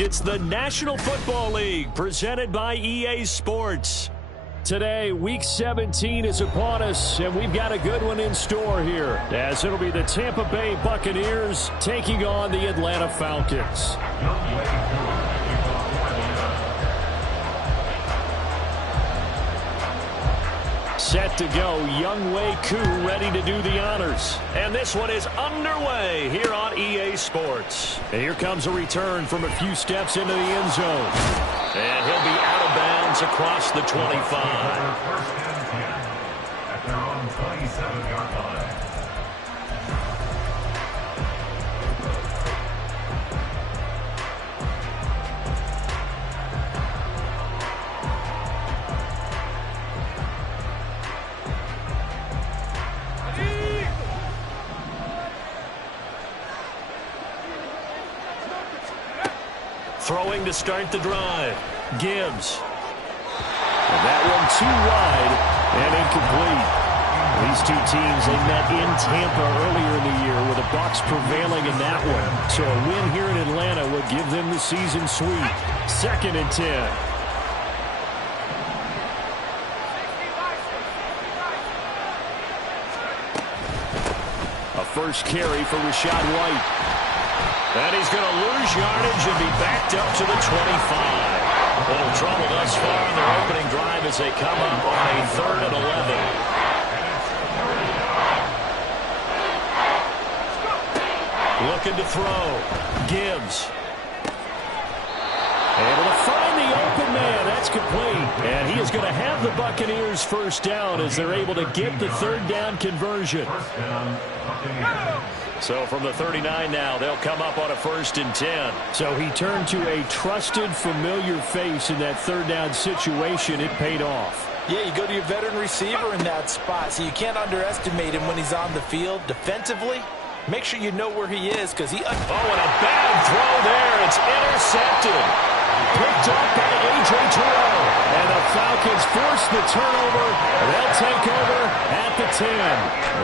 It's the National Football League presented by EA Sports. Today, Week 17 is upon us, and we've got a good one in store here, as it'll be the Tampa Bay Buccaneers taking on the Atlanta Falcons. Set to go, Younghoe Koo ready to do the honors. And this one is underway here on EA Sports. And here comes a return from a few steps into the end zone. And he'll be out of bounds across the 25. At their own 27-yard line. Throwing to start the drive. Gibbs. And that one too wide and incomplete. These two teams, they met in Tampa earlier in the year with the Bucs prevailing in that one. So a win here in Atlanta will give them the season sweep. 2nd and 10. A first carry for Rachaad White. And he's going to lose yardage and be backed up to the 25. A little trouble thus far in their opening drive as they come up on a 3rd and 11. Looking to throw. Gibbs. Able to find the open man. That's complete. And he is going to have the Buccaneers first down as they're able to get the 3rd down conversion. So from the 39 now, they'll come up on a 1st and 10. So he turned to a trusted, familiar face in that 3rd down situation. It paid off. Yeah, you go to your veteran receiver in that spot, so you can't underestimate him when he's on the field. Defensively, make sure you know where he is because he... Oh, and a bad throw there. It's intercepted. Picked up by A.J. Terrell. And the Falcons force the turnover. They'll take over at the 10.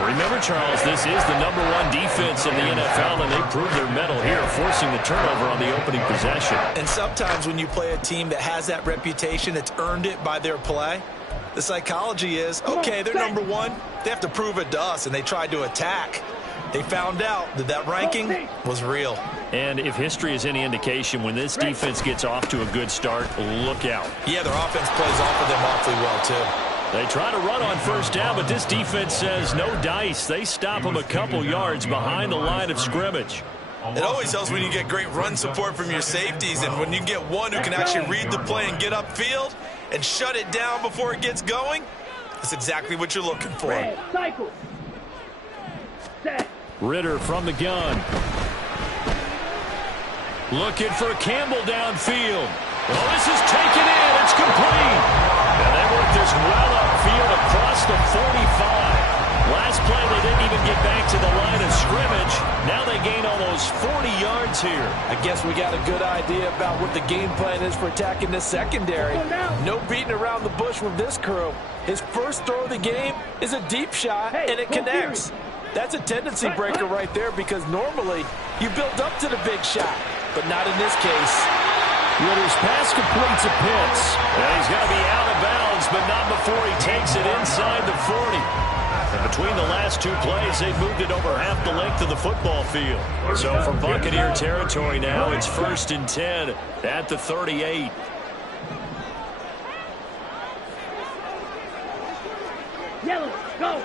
Remember, Charles, this is the #1 defense in the NFL, and they proved their mettle here, forcing the turnover on the opening possession. And sometimes when you play a team that has that reputation, it's earned it by their play. The psychology is, okay, they're #1. They have to prove it to us, and they tried to attack. They found out that that ranking was real. And if history is any indication, when this defense gets off to a good start, look out. Yeah, their offense plays off of them awfully well, too. They try to run on 1st down, but this defense says no dice. They stop them a couple yards behind the line of scrimmage. It always helps when you get great run support from your safeties, and when you get one who can actually read the play and get upfield and shut it down before it gets going, that's exactly what you're looking for. Cycle. Set. Ritter from the gun. Looking for Campbell downfield. Oh, this is taken in. It's complete. And they work this well upfield across the 45. Last play, they didn't even get back to the line of scrimmage. Now they gain almost 40 yards here. I guess we got a good idea about what the game plan is for attacking this secondary. No beating around the bush with this crew. His first throw of the game is a deep shot, and it connects. That's a tendency breaker right there because normally you build up to the big shot, but not in this case. Ritter's pass completes a Pitts. And he's going to be out of bounds, but not before he takes it inside the 40. And between the last two plays, they've moved it over half the length of the football field. So from Buccaneer territory now, it's 1st and 10 at the 38. Yellow, go.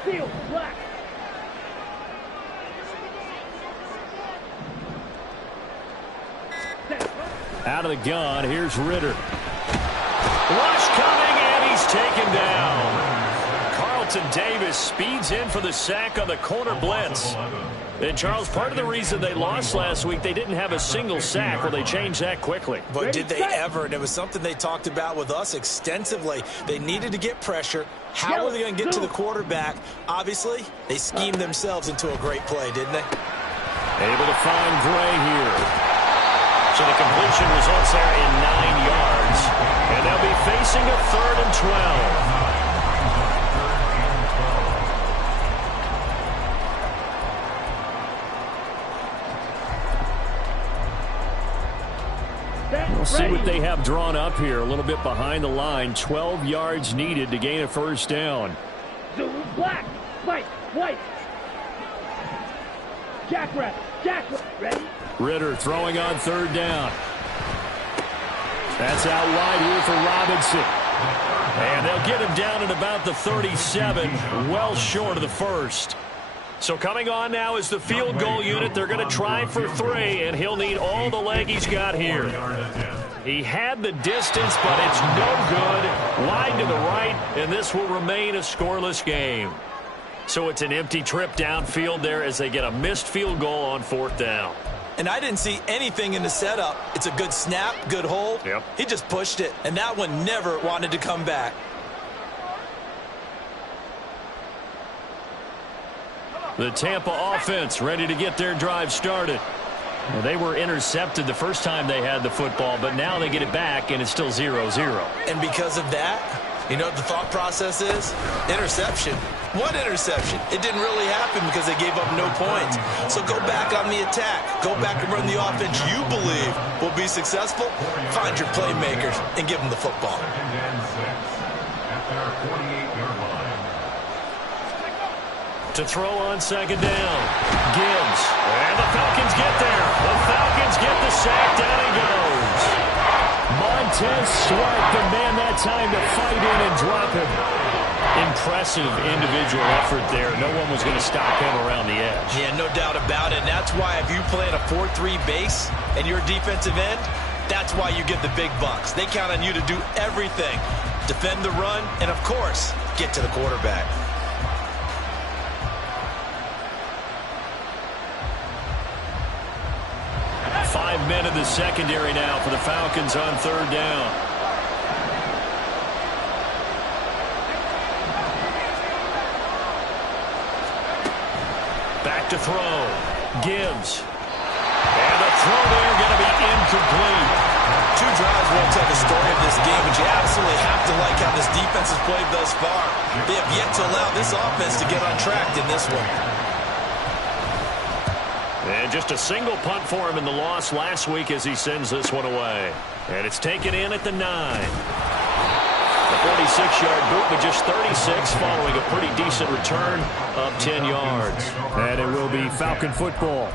Steel, black. Out of the gun, here's Ritter. Rush coming, and he's taken down. Carlton Davis speeds in for the sack on the corner blitz. And, Charles, part of the reason they lost last week, they didn't have a single sack. Well, they changed that quickly. But did they ever? And it was something they talked about with us extensively. They needed to get pressure. How are they going to get to the quarterback? Obviously, they schemed themselves into a great play, didn't they? Able to find Gray here. So the completion results there in 9 yards. And they'll be facing a 3rd and 12. We'll see what they have drawn up here. A little bit behind the line. 12 yards needed to gain a first down. Zulu black, white, white. Jackrabbit, ready? Ritter throwing on third down. That's out wide here for Robinson. And they'll get him down at about the 37, well short of the first. So coming on now is the field goal unit. They're going to try for 3, and he'll need all the leg he's got here. He had the distance, but it's no good. Wide to the right, and this will remain a scoreless game. So it's an empty trip downfield there as they get a missed field goal on 4th down. And I didn't see anything in the setup. It's a good snap, good hold. Yep. He just pushed it, and that one never wanted to come back. The Tampa offense ready to get their drive started. Well, they were intercepted the first time they had the football, but now they get it back, and it's still 0-0. And because of that, you know what the thought process is? Interception. What interception? It didn't really happen because they gave up no points. So go back on the attack. Go back and run the offense you believe will be successful. Find your playmakers and give them the football. To throw on second down. Gibbs. And the Falcons get there. The Falcons get the sack. Down he goes. Montez Sweat, the man that time to fight in and drop him. Impressive individual effort there. No one was going to stop him around the edge. Yeah, no doubt about it. And that's why if you play in a 4-3 base and you're a defensive end, that's why you get the big bucks. They count on you to do everything. Defend the run and, of course, get to the quarterback. Five men in the secondary now for the Falcons on third down. Back to throw. Gibbs. And the throw there going to be incomplete. 2 drives won't tell the story of this game, but you absolutely have to like how this defense has played thus far. They have yet to allow this offense to get on track in this one. And just a single punt for him in the loss last week as he sends this one away. And it's taken in at the 9. A 46-yard boot, but just 36 following a pretty decent return of 10 yards. And it will be Falcon football.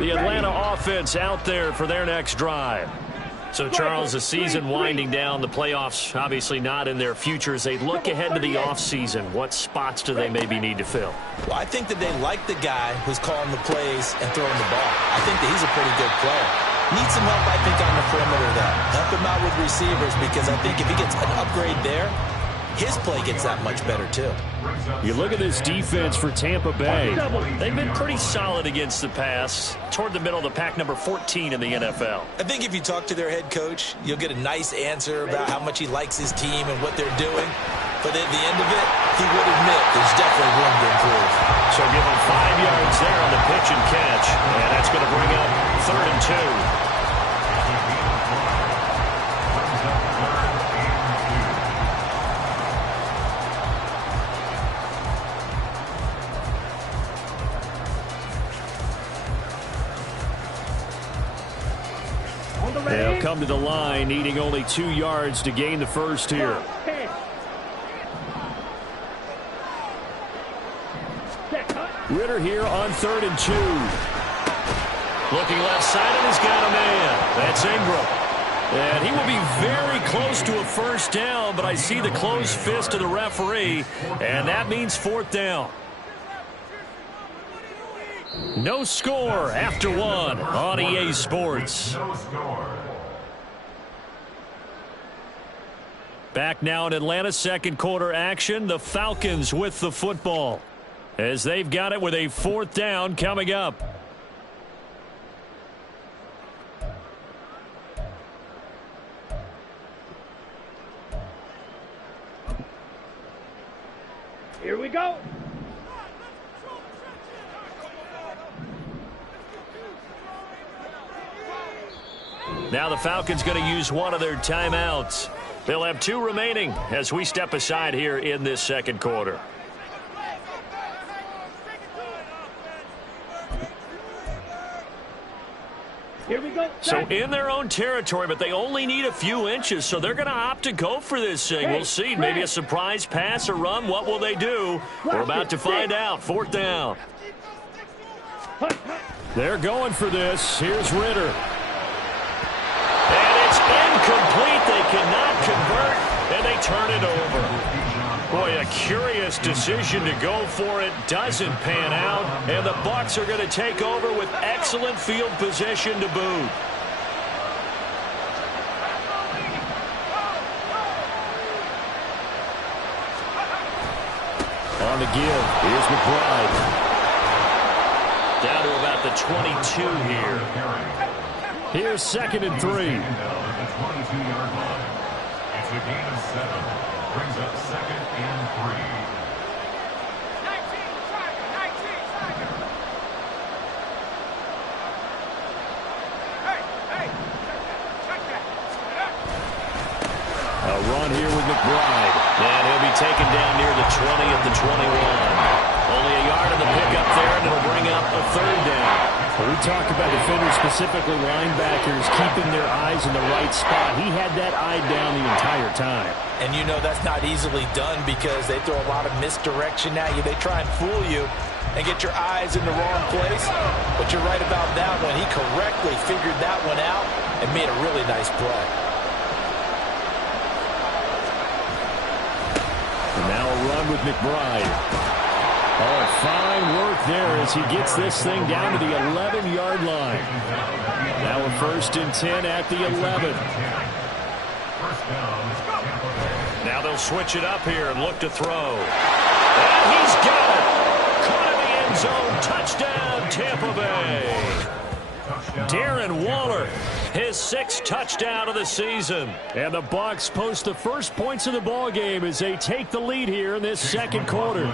The Atlanta offense out there for their next drive. So, Charles, the season winding down, the playoffs obviously not in their future. As they look ahead to the offseason, what spots do they maybe need to fill? Well, I think that they like the guy who's calling the plays and throwing the ball. I think that he's a pretty good player. Needs some help, I think, on the perimeter, though. Help him out with receivers because I think if he gets an upgrade there, his play gets that much better, too. You look at this defense for Tampa Bay. They've been pretty solid against the pass. Toward the middle of the pack, number 14 in the NFL. I think if you talk to their head coach, you'll get a nice answer about how much he likes his team and what they're doing. But at the end of it, he would admit there's definitely room to improve. So give him 5 yards there on the pitch and catch. And that's going to bring up 3rd and 2. They'll come to the line, needing only 2 yards to gain the first here. Ritter here on 3rd and 2. Looking left side, and he's got a man. That's Ingram. And he will be very close to a first down, but I see the closed fist of the referee, and that means 4th down. No score after 1 on EA Sports. Back now in Atlanta, second quarter action. The Falcons with the football as they've got it with a 4th down coming up. Here we go. Now the Falcons going to use one of their timeouts. They'll have 2 remaining as we step aside here in this second quarter. Here we go. So in their own territory, but they only need a few inches, so they're going to opt to go for this thing. We'll see. Maybe a surprise pass or run. What will they do? We're about to find out. 4th down. They're going for this. Here's Ritter. And it's incomplete. They cannot convert, and they turn it over. Boy, a curious decision to go for it. Doesn't pan out, and the Bucs are going to take over with excellent field position to boot. On the give, here's McBride. Down to about the 22 here. Here's 2nd and 3. The 22-yard line. It's a gain of 7. Brings up 2nd and 3. A run here with McBride. And he'll be taken down near the 20 at the 21. Only a yard of the pickup there, and it'll bring up a 3rd down. Well, we talk about defenders, specifically linebackers, keeping their eyes in the right spot. He had that eye down the entire time. And you know that's not easily done because they throw a lot of misdirection at you. They try and fool you and get your eyes in the wrong place. But you're right about that one. He correctly figured that one out and made a really nice play. And now a run with McBride. Oh, fine work there as he gets this thing down to the 11-yard line. Now a 1st and 10 at the 11. Now they'll switch it up here and look to throw. And he's got it. Caught in the end zone. Touchdown, Tampa Bay. Darren Waller, his 6th touchdown of the season. And the Bucs post the first points of the ball game as they take the lead here in this 2nd quarter.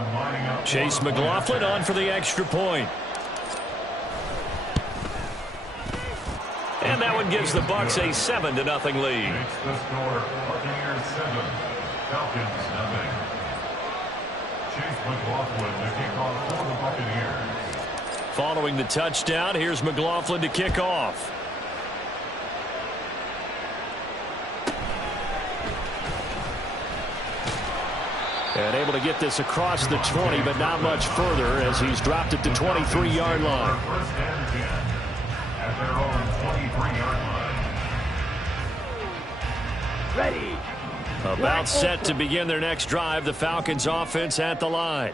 Chase McLaughlin on for the extra point. And that one gives the Bucs a 7-0 lead. Makes the score Buccaneers 7, Falcons 0. Chase McLaughlin to kick off for the Buccaneers. Following the touchdown, here's McLaughlin to kick off. And able to get this across the 20, but not much further as he's dropped it to 23-yard line. 1st and 10 at their own 23-yard line. Ready. About set to begin their next drive, the Falcons offense at the line.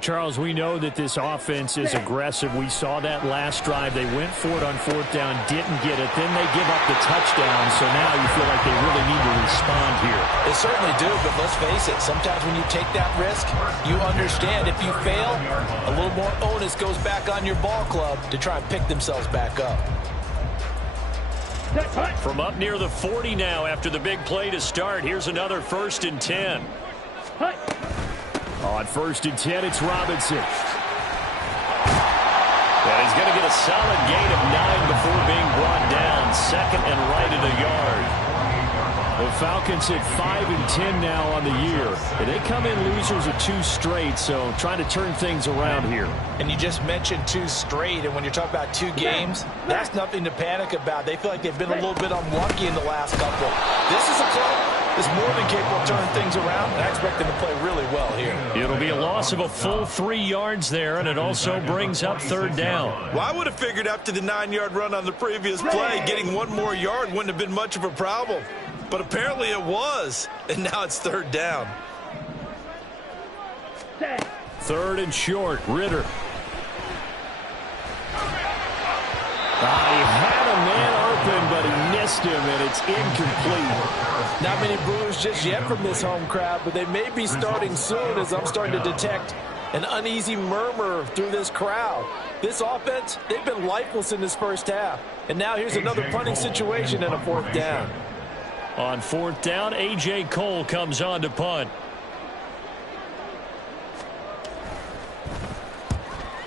Charles, we know that this offense is aggressive. We saw that last drive. They went for it on 4th down, didn't get it. Then they give up the touchdown, so now you feel like they really need to respond here. They certainly do, but let's face it, sometimes when you take that risk, you understand if you fail, a little more onus goes back on your ball club to try and pick themselves back up. From up near the 40 now after the big play to start, here's another 1st and 10. On 1st and 10, it's Robinson. And he's going to get a solid gain of 9 before being brought down. 2nd and right at a yard. The Falcons at 5 and 10 now on the year. And they come in losers of 2 straight, so trying to turn things around here. And you just mentioned 2 straight, and when you're talking about 2 games, that's nothing to panic about. They feel like they've been a little bit unlucky in the last couple. This is a club that's more than capable of turning things around, and I expect them to play really well here. It'll be a loss of a full 3 yards there, and it also brings up 3rd down. Well, I would have figured after the 9-yard run on the previous play, getting 1 more yard wouldn't have been much of a problem. But apparently it was, and now it's 3rd down. 3rd and short, Ritter. He had a man open, but he missed him, and it's incomplete. Not many boos just yet from this home crowd, but they may be starting soon as I'm starting to detect an uneasy murmur through this crowd. This offense, they've been lifeless in this first half. And now here's another punting situation and a 4th down. On 4th down, A.J. Cole comes on to punt.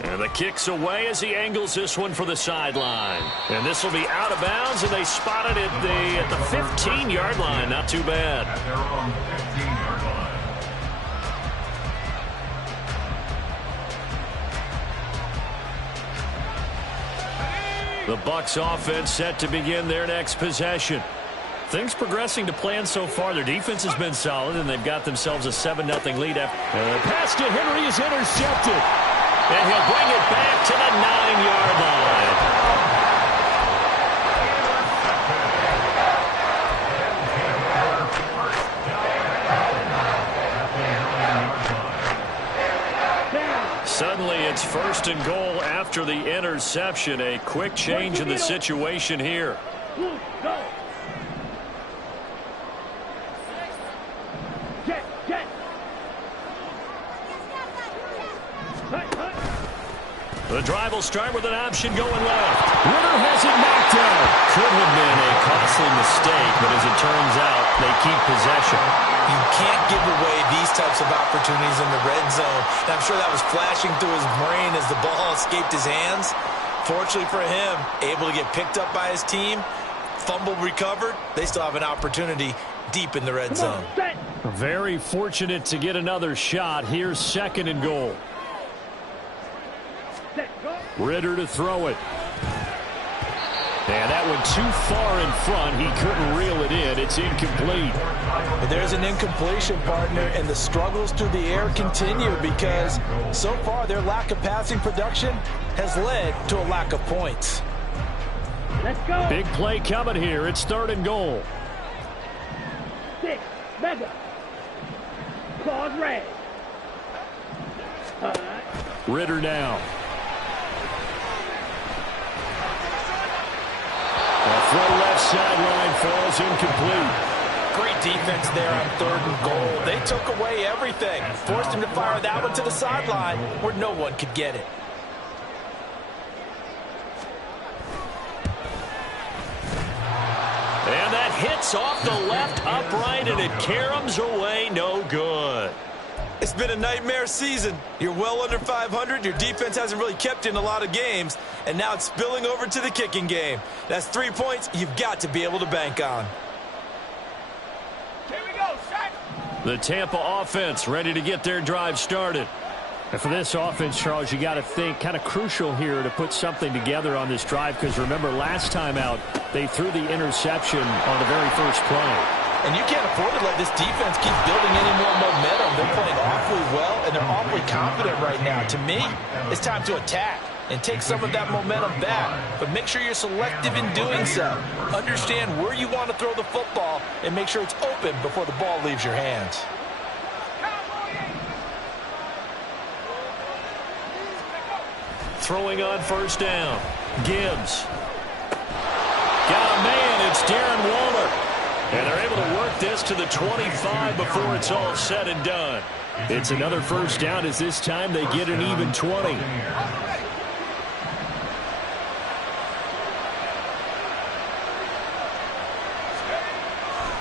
And the kick's away as he angles this one for the sideline. And this will be out of bounds, and they spot it at the 15-yard line. Not too bad. At their own 15-yard line. The Bucs offense set to begin their next possession. Things progressing to plan so far. Their defense has been solid, and they've got themselves a 7-0 lead. Pass to Henry is intercepted. And he'll bring it back to the 9-yard line. Suddenly, it's 1st and goal after the interception. A quick change in the situation here. Go. The drive will start with an option going left. Ritter has it knocked out. Could have been a costly mistake, but as it turns out, they keep possession. You can't give away these types of opportunities in the red zone. And I'm sure that was flashing through his brain as the ball escaped his hands. Fortunately for him, able to get picked up by his team, fumble recovered. They still have an opportunity deep in the red zone. Very fortunate to get another shot. Here's 2nd and goal. Ritter to throw it. And that one too far in front. He couldn't reel it in. It's incomplete. There's an incompletion, partner, and the struggles through the air continue because so far their lack of passing production has led to a lack of points. Let's go. Big play coming here. It's 3rd and goal. 6, mega. Claws red. Ritter now. Throw left sideline falls incomplete. Great defense there on 3rd and goal. They took away everything. Forced him to fire that one to the sideline where no one could get it. And that hits off the left upright, and it caroms away. No good. It's been a nightmare season. You're well under 500. Your defense hasn't really kept you in a lot of games. And now it's spilling over to the kicking game. That's 3 points you've got to be able to bank on. Here we go, Shaq. The Tampa offense ready to get their drive started. And for this offense, Charles, you got to think kind of crucial here to put something together on this drive because remember last time out they threw the interception on the very first play. And you can't afford to let this defense keep building any more momentum. They're playing awfully well, and they're awfully confident right now. To me, it's time to attack and take some of that momentum back. But make sure you're selective in doing so. Understand where you want to throw the football and make sure it's open before the ball leaves your hands. Throwing on 1st down. Gibbs. Got a man. It's Darren Waller. And they're able to work this to the 25 before it's all said and done. It's another 1st down as this time they get an even 20.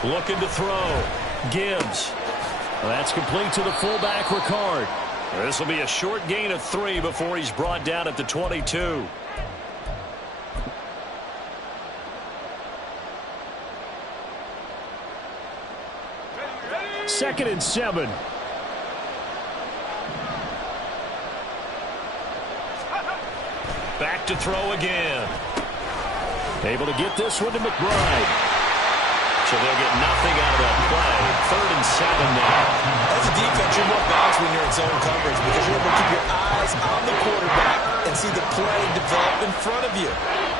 Looking to throw. Gibbs. Well, that's complete to the fullback, Ricard. This will be a short gain of 3 before he's brought down at the 22. 2nd and 7. Back to throw again. Able to get this one to McBride. So they'll get nothing out of that play. 3rd and 7 now. As a defense, you're more balanced when you're in zone coverage because you're able to keep your eyes on the quarterback and see the play develop in front of you.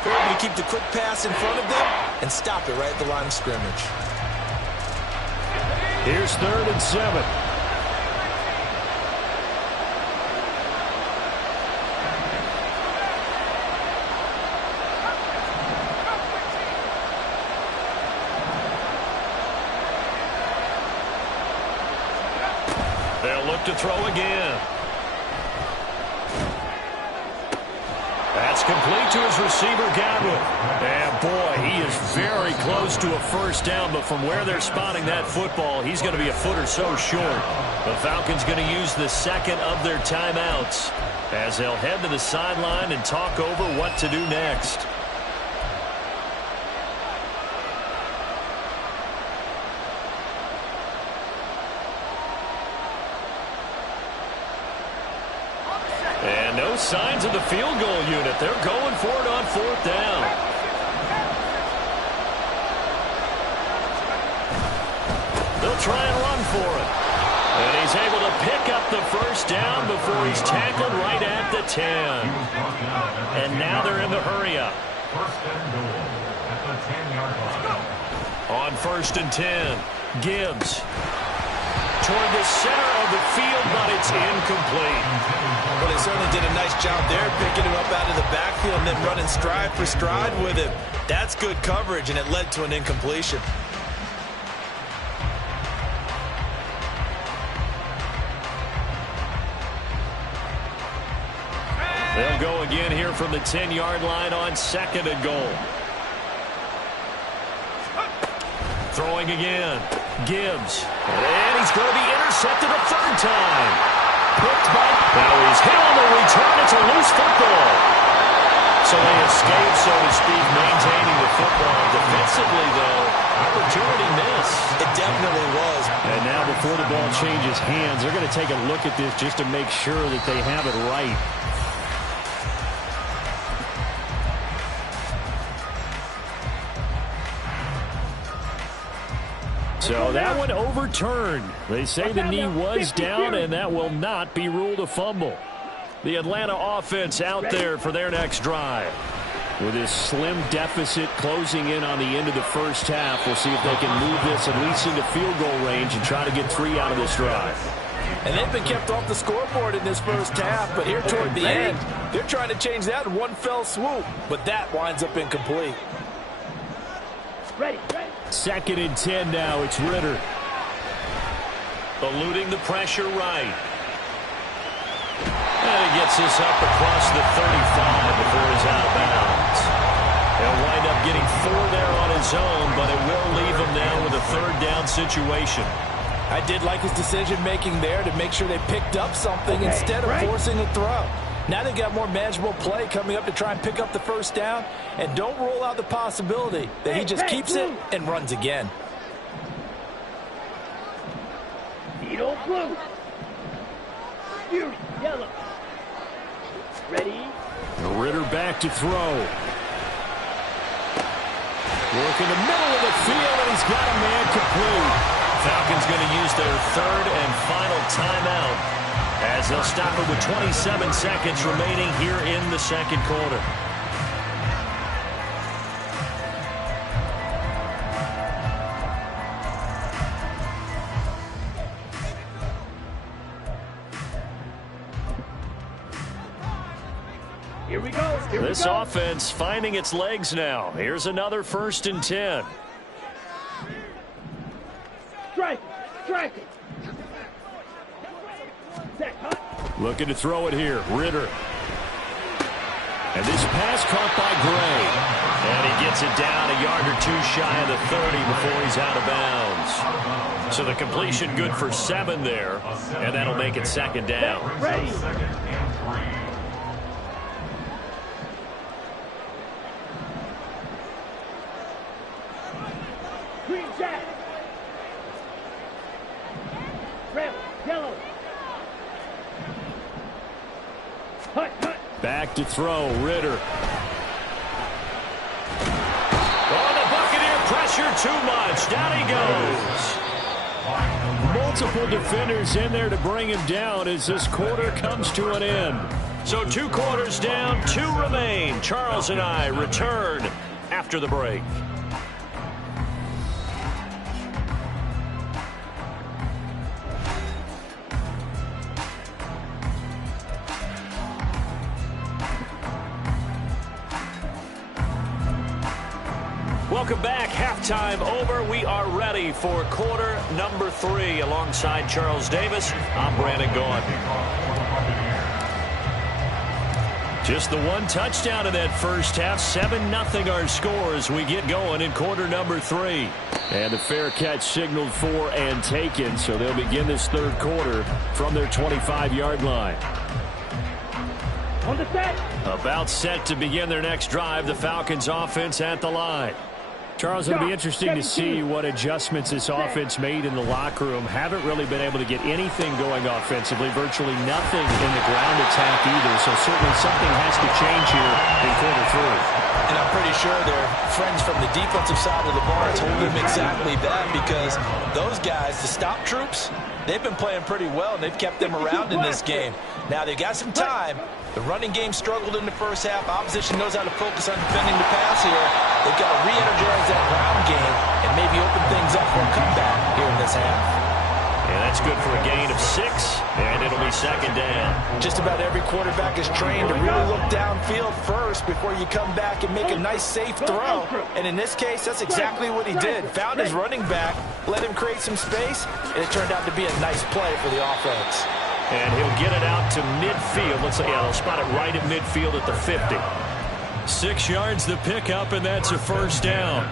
You're able to keep the quick pass in front of them and stop it right at the line of scrimmage. Here's 3rd and 7. They'll look to throw again. That's complete to his receiver, Godwin. And boy, he is very close to a 1st down, but from where they're spotting that football, he's going to be a foot or so short. The Falcons going to use the 2nd of their timeouts as they'll head to the sideline and talk over what to do next. And no no signs of the field goal unit. They're going for it on 4th down. They'll try and run for it. And he's able to pick up the first down before he's tackled right at the 10. And now they're in the hurry-up. First and goal at the 10-yard line. On 1st and 10, Gibbs toward the center of the field, but it's incomplete. Well, they certainly did a nice job there, picking him up out of the backfield and then running stride for stride with him. That's good coverage, and it led to an incompletion. They'll go again here from the 10-yard line on 2nd and goal. Throwing again. Gibbs. And he's going to be intercepted a 3rd time. Picked by... Now he's hit on the return. It's a loose football. So they escape, so to speak, maintaining the football. Defensively, though, opportunity missed. It definitely was. And now before the ball changes hands, they're going to take a look at this just to make sure that they have it right. So that one overturned. They say the knee was down, and that will not be ruled a fumble. The Atlanta offense out there for their next drive. With this slim deficit closing in on the end of the first half, we'll see if they can move this at least into field goal range and try to get 3 out of this drive. And they've been kept off the scoreboard in this first half, but here toward the end, they're trying to change that in one fell swoop, but that winds up incomplete. Ready. 2nd and 10 now. It's Ritter. Eluding the pressure right. And he gets this up across the 35 before he's out of bounds. He'll wind up getting 4 there on his own, but it will leave him now with a 3rd down situation. I did like his decision-making there to make sure they picked up something instead of forcing a throw. Now they've got more manageable play coming up to try and pick up the first down, and don't rule out the possibility that he just keeps it and runs again. Beetle blue. Fury yellow. Ready. Ritter back to throw. Work in the middle of the field, and he's got a man complete. Falcons going to use their 3rd and final timeout as they'll stop it with 27 seconds remaining here in the 2nd quarter. Here we go. This offense finding its legs now. Here's another 1st and 10. Strike it. Looking to throw it here. Ritter. And this pass caught by Gray. And he gets it down a yard or 2 shy of the 30 before he's out of bounds. So the completion good for 7 there. And that'll make it 2nd down. Ready. Green jack. Red, yellow. Hut. Back to throw, Ritter. Oh, the Buccaneer pressure too much. Down he goes. Multiple defenders in there to bring him down as this quarter comes to an end. So 2 quarters down, 2 remain. Charles and I return after the break. Welcome back. Halftime over. We are ready for quarter number 3. Alongside Charles Davis, I'm Brandon Gaughan. Just the 1 touchdown in that first half. 7-0 our score as we get going in quarter number 3. And the fair catch signaled for and taken, so they'll begin this 3rd quarter from their 25-yard line. On the set. About set to begin their next drive. The Falcons offense at the line. Charles, it'll be interesting to see what adjustments this offense made in the locker room. Haven't really been able to get anything going offensively, virtually nothing in the ground attack either, so certainly something has to change here in quarter 3. And I'm pretty sure their friends from the defensive side of the ball told them exactly that, because those guys, the stop troops, they've been playing pretty well, and they've kept them around in this game. Now, they've got some time. The running game struggled in the first half. Opposition knows how to focus on defending the pass here. They've got to re-energize that ground game and maybe open things up for a comeback here in this half. And that's good for a gain of 6, and it'll be second down. Just about every quarterback is trained to really look downfield first before you come back and make a nice, safe throw. And in this case, that's exactly what he did. Found his running back, let him create some space, and it turned out to be a nice play for the offense. And he'll get it out to midfield. Let's say, yeah, they'll spot it right at midfield at the 50. 6 yards the pickup, and that's a first down.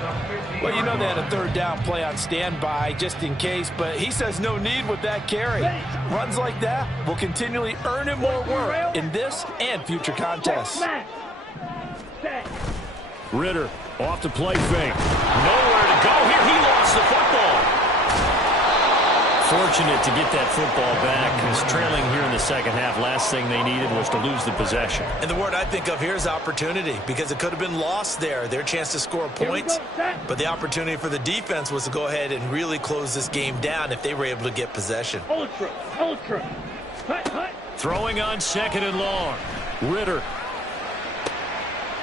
Well, you know they had a third down play on standby just in case, but he says no need with that carry. Runs like that will continually earn him more work in this and future contests. Ritter off the play fake. Nowhere to go here. He lost the football. Fortunate to get that football back, because trailing here in the second half, last thing they needed was to lose the possession. And the word I think of here is opportunity, because it could have been lost there. Their chance to score points, but the opportunity for the defense was to go ahead and really close this game down if they were able to get possession. Ultra. Throwing on second and long. Ritter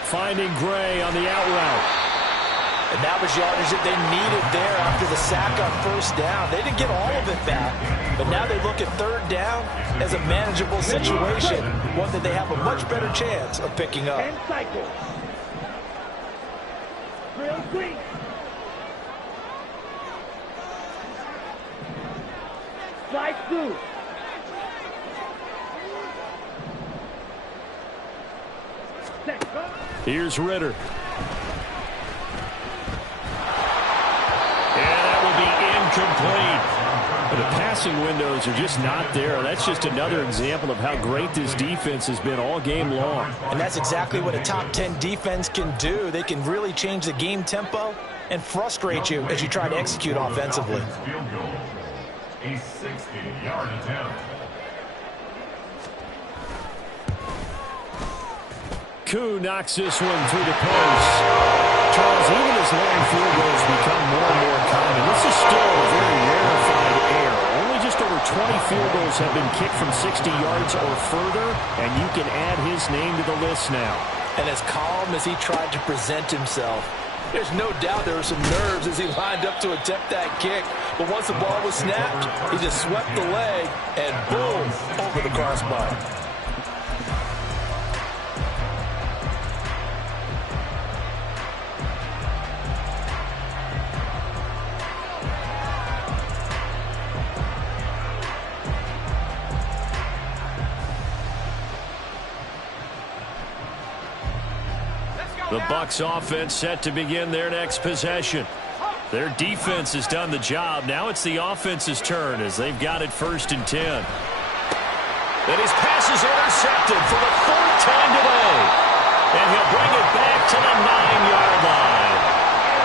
finding Gray on the out route. And that was yardage that they needed there after the sack on first down. They didn't get all of it back, but now they look at third down as a manageable situation, one that they have a much better chance of picking up. 10 cycles. Drill 3. Slide through. Here's Ritter. And that will be incomplete. But the passing windows are just not there. That's just another example of how great this defense has been all game long. And that's exactly what a top 10 defense can do. They can really change the game tempo and frustrate you as you try to execute offensively. Field goal. A 60-yard attempt. Koo knocks this one through the post. Charles, even as long field goals become more and more common, this is still a very rarefied air. Only just over 20 field goals have been kicked from 60 yards or further, and you can add his name to the list now. And as calm as he tried to present himself, there's no doubt there were some nerves as he lined up to attempt that kick. But once the ball was snapped, he just swept the leg and boom, over the crossbar. The Bucs offense set to begin their next possession. Their defense has done the job. Now it's the offense's turn as they've got it 1st and 10. And his pass is intercepted for the 4th time today. And he'll bring it back to the 9-yard line.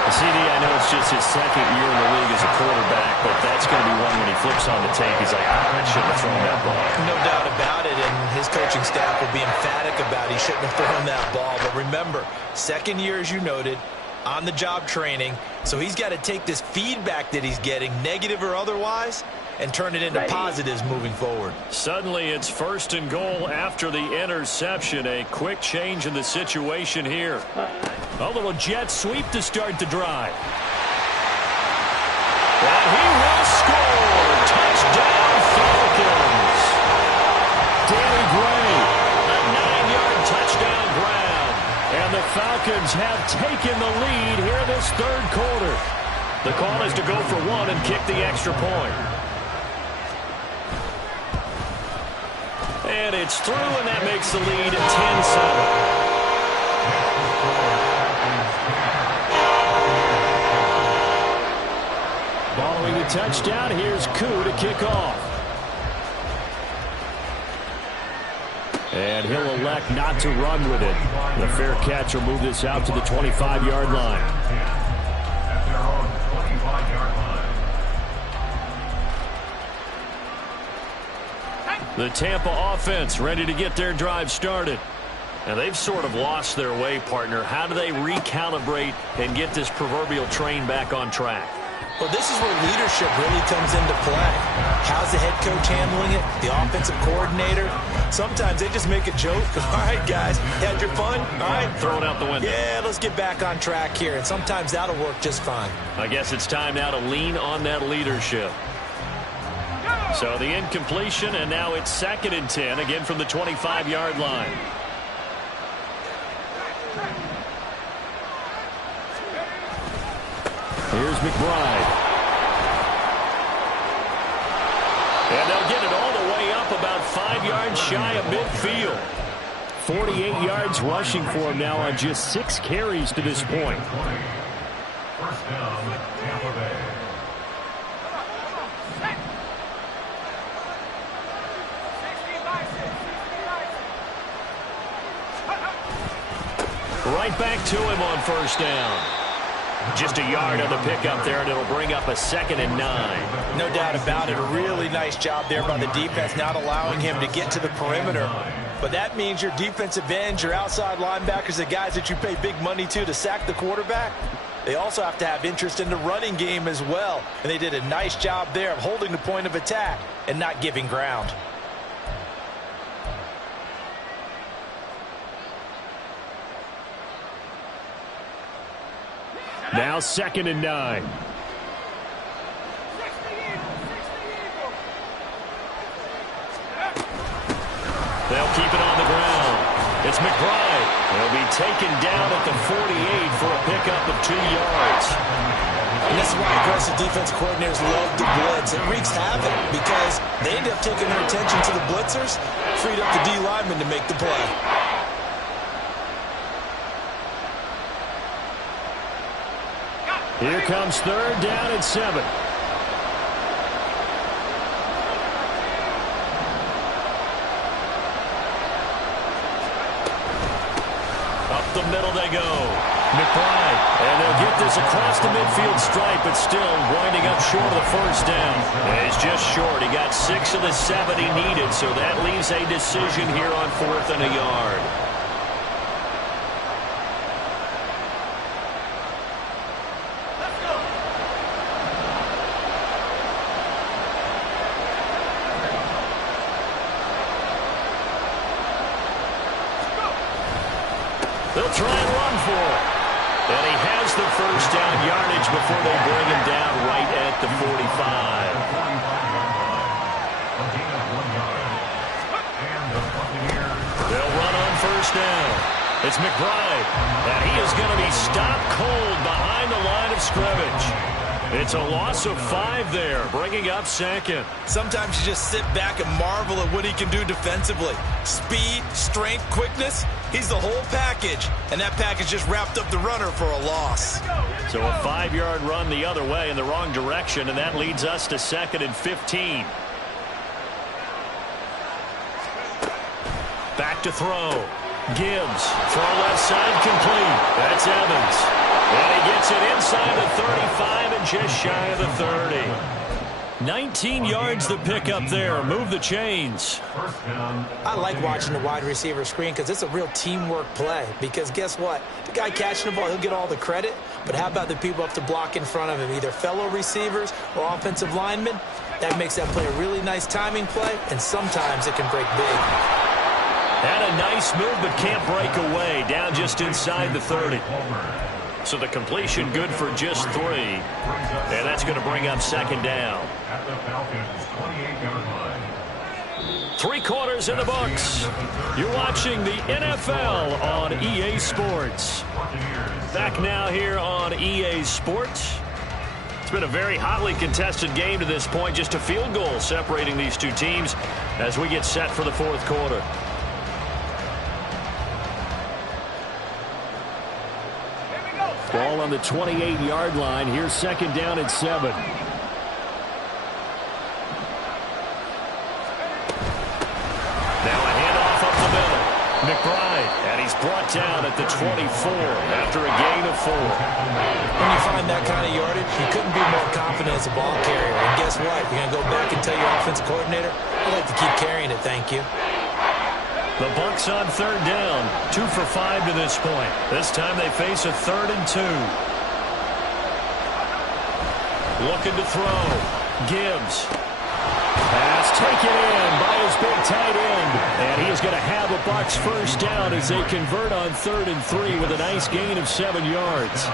CD, I know it's just his 2nd year in the league as a quarterback, but that's going to be one when he flips on the tape. He's like, I shouldn't have thrown that ball. No doubt about it, and his coaching staff will be emphatic about he shouldn't have thrown that ball. But remember, 2nd year, as you noted, on-the-job training, so he's got to take this feedback that he's getting, negative or otherwise, and turn it into positives moving forward. Suddenly it's 1st and goal after the interception. A quick change in the situation here. A little jet sweep to start the drive. And he will score. Touchdown Falcons. Danny Gray, a 9-yard touchdown grab. And the Falcons have taken the lead here this 3rd quarter. The call is to go for 1 and kick the extra point. And it's through, and that makes the lead 10-7. Following the touchdown, here's Koo to kick off. And he'll elect not to run with it. The fair catch will move this out to the 25-yard line. The Tampa offense ready to get their drive started. And they've sort of lost their way, partner. How do they recalibrate and get this proverbial train back on track? Well, this is where leadership really comes into play. How's the head coach handling it? The offensive coordinator? Sometimes they just make a joke. All right, guys, you had your fun? All right. Throw it out the window. Yeah, let's get back on track here. And sometimes that'll work just fine. I guess it's time now to lean on that leadership. So the incompletion, and now it's 2nd and 10, again from the 25-yard line. Here's McBride. And they'll get it all the way up about 5 yards shy of midfield. 48 yards rushing for him now on just 6 carries to this point. First down, Tampa Bay. Right back to him on first down. Just a yard on the pickup there, and it'll bring up a 2nd and 9. No doubt about it. A really nice job there by the defense, not allowing him to get to the perimeter. But that means your defensive ends, your outside linebackers, the guys that you pay big money to sack the quarterback, they also have to have interest in the running game as well. And they did a nice job there of holding the point of attack and not giving ground. Now 2nd and 9. They'll keep it on the ground. It's McBride. He'll be taken down at the 48 for a pickup of 2 yards. And this is why aggressive defense coordinators love the blitz. It wreaks havoc because they end up taking their attention to the blitzers, freed up the D lineman to make the play. Here comes 3rd down and 7. Up the middle they go. McBride. And they'll get this across the midfield stripe, but still winding up short of the first down. And he's just short. He got 6 of the 7 he needed, so that leaves a decision here on 4th and a yard. They'll try and run for it. And he has the first down yardage before they bring him down right at the 45. They'll run on first down. It's McBride. And he is going to be stopped cold behind the line of scrimmage. It's a loss of 5 there, bringing up 2nd. Sometimes you just sit back and marvel at what he can do defensively. Speed, strength, quickness. He's the whole package, and that package just wrapped up the runner for a loss. So a 5-yard run the other way in the wrong direction, and that leads us to 2nd and 15. Back to throw. Gibbs. Throw left side complete. That's Evans. And he gets it inside the 35 and just shy of the 30. 19 yards to pick up there. Move the chains. I like watching the wide receiver screen because it's a real teamwork play. Because guess what? The guy catching the ball, he'll get all the credit. But how about the people up to block in front of him, either fellow receivers or offensive linemen? That makes that play a really nice timing play, and sometimes it can break big. Had a nice move, but can't break away. Down just inside the 30. So the completion good for just 3. And that's going to bring up 2nd down. At the Falcons' 28-yard line. 3 quarters in the books. You're watching the NFL on EA Sports. Back now here on EA Sports. It's been a very hotly contested game to this point. Just a field goal separating these two teams as we get set for the 4th quarter. Ball on the 28-yard line. Here's 2nd down and 7. Now a handoff up the middle. stride, and he's brought down at the 24 after a gain of 4. When you find that kind of yardage, you couldn't be more confident as a ball carrier. And guess what? You're going to go back and tell your offensive coordinator, I'd like to keep carrying it, thank you. The Bucs on third down, 2 for 5 to this point. This time they face a 3rd and 2. Looking to throw. Gibbs. Pass taken in by his big tight end. And he is going to have a Bucs first down as they convert on 3rd and 3 with a nice gain of 7 yards.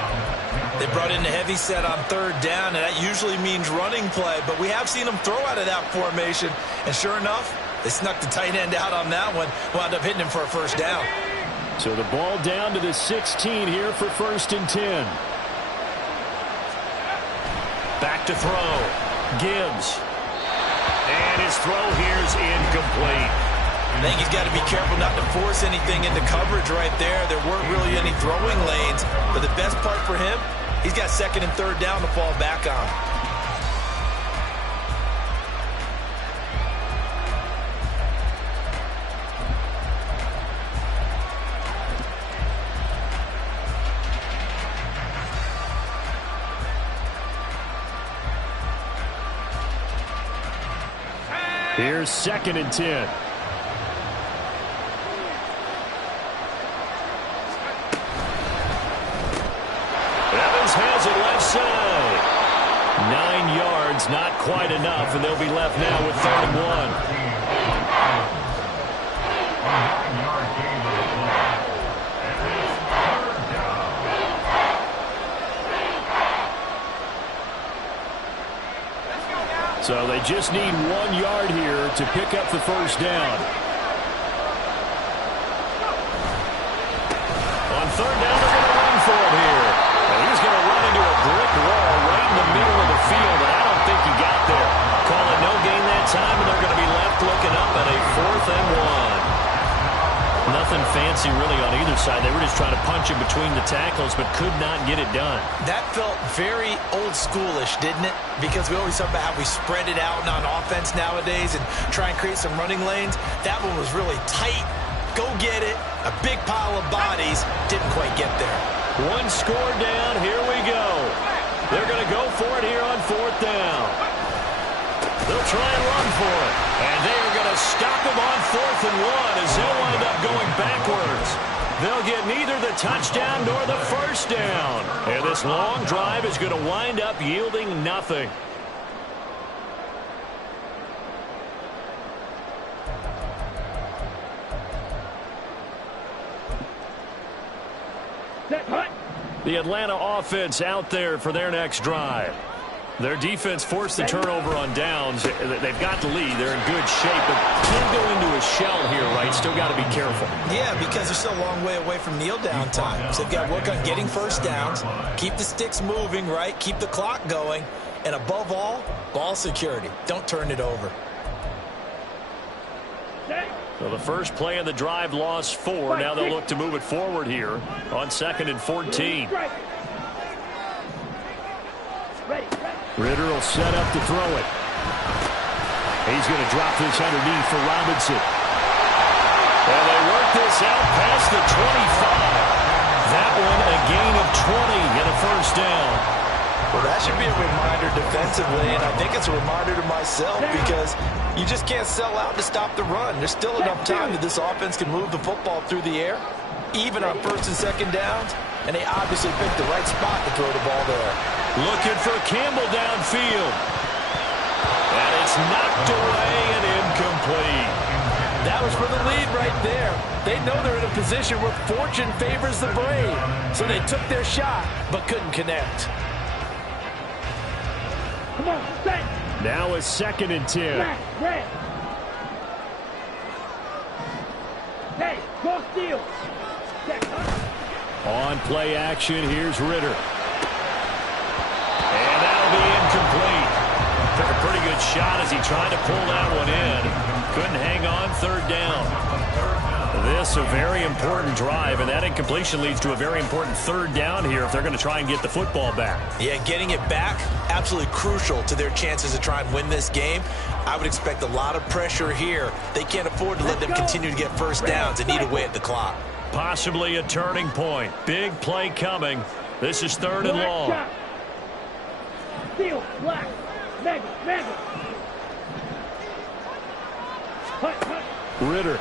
They brought in the heavy set on 3rd down, and that usually means running play. But we have seen them throw out of that formation. And sure enough, they snuck the tight end out on that one. Wound up hitting him for a first down. So the ball down to the 16 here for 1st and 10. Back to throw. Gibbs. And his throw here is incomplete. I think he's got to be careful not to force anything into coverage right there. There weren't really any throwing lanes. But the best part for him, he's got 2nd and 3rd down to fall back on. Here's 2nd and 10. Evans has it left side. 9 yards, not quite enough, and they'll be left now with 3rd and 1. So they just need 1 yard here to pick up the first down. On 3rd down, they're going to run for it here. And he's going to run into a brick wall right in the middle of the field, and I don't think he got there. Call it no gain that time, and they're going to be left looking up at a 4th and 1. Nothing fancy really on either side. They were just trying to punch in between the tackles, but could not get it done. That felt very old schoolish, didn't it? Because we always talk about how we spread it out on offense nowadays and try and create some running lanes. That one was really tight. Go get it. A big pile of bodies. Didn't quite get there. 1 score down. Here we go. They're going to go for it here on 4th down. They'll try and run for it. And they are going to stop him on 4th and 1 as they'll wind up going backwards. They'll get neither the touchdown nor the first down. And this long drive is going to wind up yielding nothing. The Atlanta offense out there for their next drive. Their defense forced the turnover on downs. They've got the lead. They're in good shape, but can't go into a shell here, right? Still got to be careful. Yeah, because they're still a long way away from kneel down time. So they've got to work on getting first downs, keep the sticks moving, right? Keep the clock going, and above all, ball security. Don't turn it over. So the first play of the drive lost 4. Now they'll look to move it forward here on 2nd and 14. Ritter will set up to throw it. He's going to drop this underneath for Robinson. And they work this out past the 25. That one a gain of 20 and a first down. Well, that should be a reminder defensively, and I think it's a reminder to myself because you just can't sell out to stop the run. There's still enough time that this offense can move the football through the air, even on 1st and 2nd downs, and they obviously picked the right spot to throw the ball there. Looking for Campbell downfield. And it's knocked away and incomplete. That was for the lead right there. They know they're in a position where fortune favors the brave. So they took their shot, but couldn't connect. Come on, set. Now it's 2nd and 10. Red. Hey, go steal. On play action, here's Ritter. And that'll be incomplete. Took a pretty good shot as he tried to pull that one in. Couldn't hang on 3rd down. This a very important drive, and that incompletion leads to a very important third down here if they're going to try and get the football back. Yeah, getting it back, absolutely crucial to their chances to try and win this game. I would expect a lot of pressure here. They can't afford to let them continue to get first downs and eat away at the clock. Possibly a turning point. Big play coming. This is 3rd and long. Steel, black, mega. Ritter.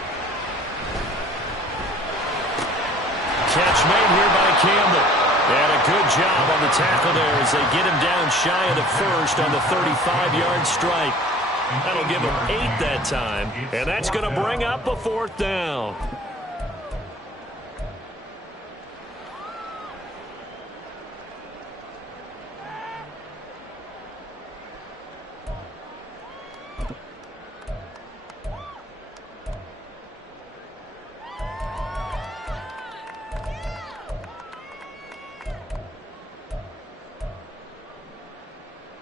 Catch made here by Campbell. And a good job on the tackle there as they get him down shy of the first on the 35-yard strike. That'll give him 8 that time. And that's going to bring up a 4th down.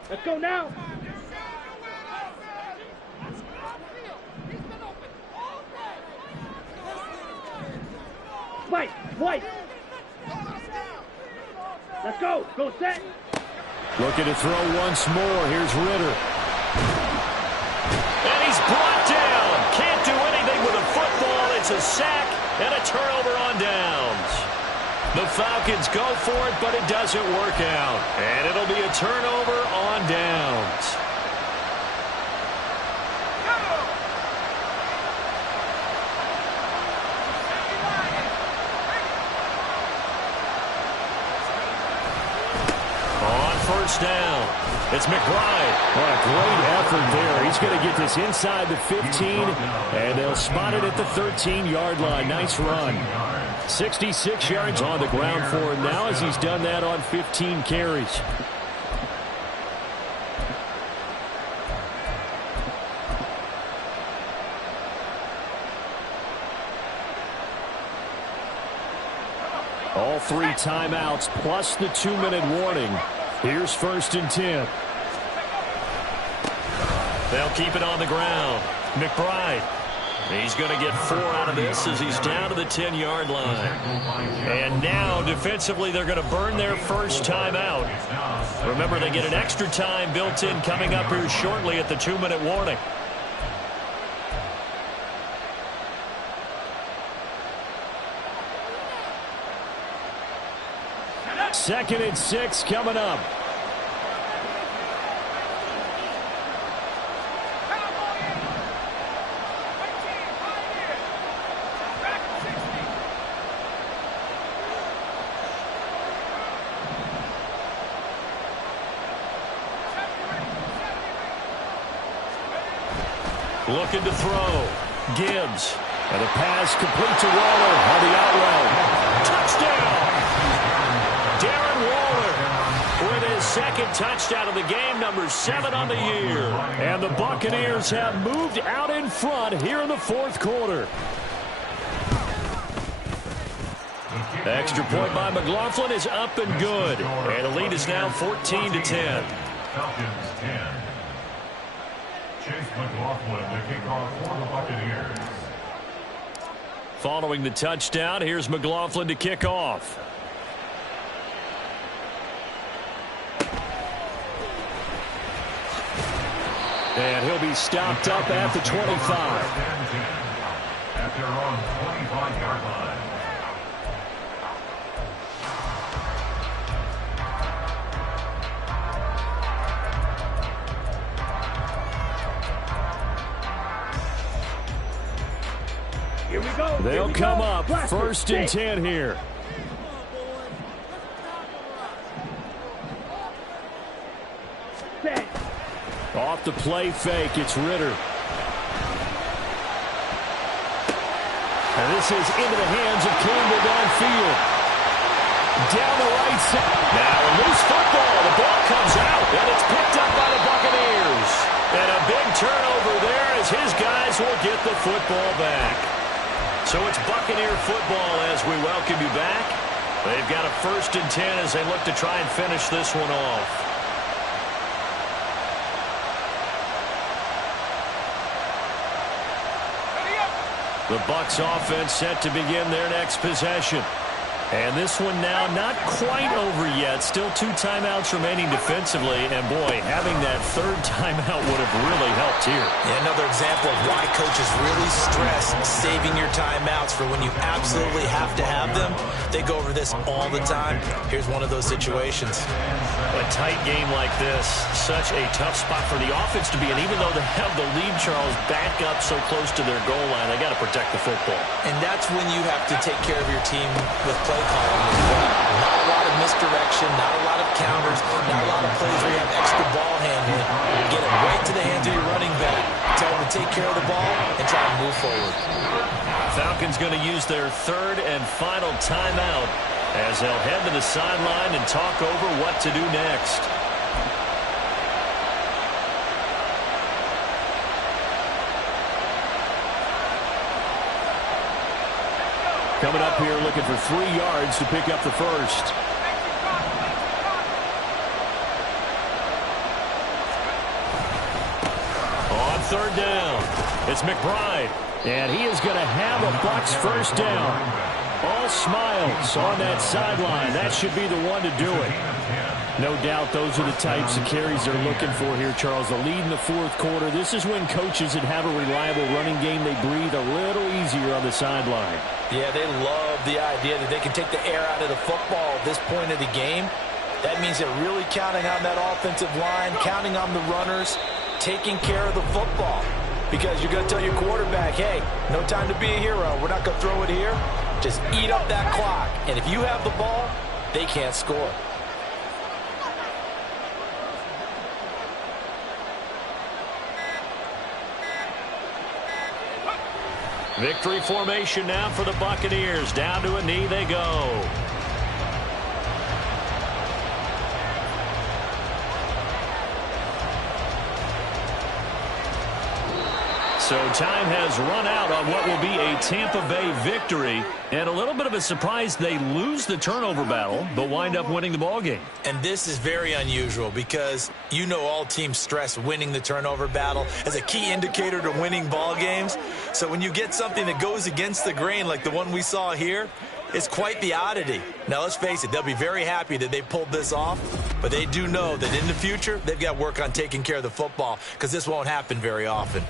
Let's go now. White. Let's go. Go set. Looking to throw once more. Here's Ritter. And he's brought down. Can't do anything with a football. It's a sack and a turnover on downs. The Falcons go for it, but it doesn't work out. And it'll be a turnover on downs. Down. It's McBride. What a great effort there. He's going to get this inside the 15, and they'll spot it at the 13-yard line. Nice run. 66 yards on the ground for him now as he's done that on 15 carries. All 3 timeouts plus the 2-minute warning. Here's 1st and 10. They'll keep it on the ground. McBride. He's going to get 4 out of this as he's down to the 10-yard line. And now, defensively, they're going to burn their first timeout. Remember, they get an extra time built in coming up here shortly at the 2-minute warning. Second and 6 coming up. Looking to throw. Gibbs. And a pass complete to Waller on the out route. Touchdown! With his second touchdown of the game, number 7 on the year. And the Buccaneers have moved out in front here in the 4th quarter. Extra point by McLaughlin is up and good. And the lead is now 14-10. Falcons 10. Chase McLaughlin, the kickoff for the Buccaneers. Following the touchdown, here's McLaughlin to kick off. And he'll be stopped up at the 25. At their own 25-yard line. Here we go. They'll come up 1st and 10 here. Set. Off the play fake, it's Ritter. And this is into the hands of Campbell downfield. Down the right side. Now a loose football. The ball comes out, and it's picked up by the Buccaneers. And a big turnover there as his guys will get the football back. So it's Buccaneer football as we welcome you back. They've got a 1st and 10 as they look to try and finish this one off. The Bucs offense set to begin their next possession. And this one now not quite over yet. Still 2 timeouts remaining defensively. And, boy, having that 3rd timeout would have really helped here. Yeah, another example of why coaches really stress saving your timeouts for when you absolutely have to have them. They go over this all the time. Here's one of those situations. A tight game like this, such a tough spot for the offense to be in. Even though they have the lead, Charles, back up so close to their goal line, they got to protect the football. And that's when you have to take care of your team with play calling as well. Not a lot of misdirection, not a lot of counters, not a lot of plays where you have extra ball handling. Get it right to the hands of your running back. Tell them to take care of the ball and try to move forward. Falcons going to use their 3rd and final timeout as they'll head to the sideline and talk over what to do next. Coming up here looking for 3 yards to pick up the first. On 3rd down, it's McBride. And he is going to have a Bucs first down. All smiles on that sideline. That should be the one to do it. No doubt those are the types of carries they're looking for here, Charles. The lead in the 4th quarter. This is when coaches that have a reliable running game, they breathe a little easier on the sideline. Yeah, they love the idea that they can take the air out of the football at this point of the game. That means they're really counting on that offensive line, counting on the runners, taking care of the football. Because you're going to tell your quarterback, hey, no time to be a hero. We're not going to throw it here. Just eat up that clock. And if you have the ball, they can't score. Victory formation now for the Buccaneers. Down to a knee they go. So time has run out on what will be a Tampa Bay victory. And a little bit of a surprise, they lose the turnover battle, but wind up winning the ballgame. And this is very unusual because you know all teams stress winning the turnover battle as a key indicator to winning ball games. So when you get something that goes against the grain like the one we saw here, it's quite the oddity. Now, let's face it, they'll be very happy that they pulled this off, but they do know that in the future, they've got to work on taking care of the football because this won't happen very often.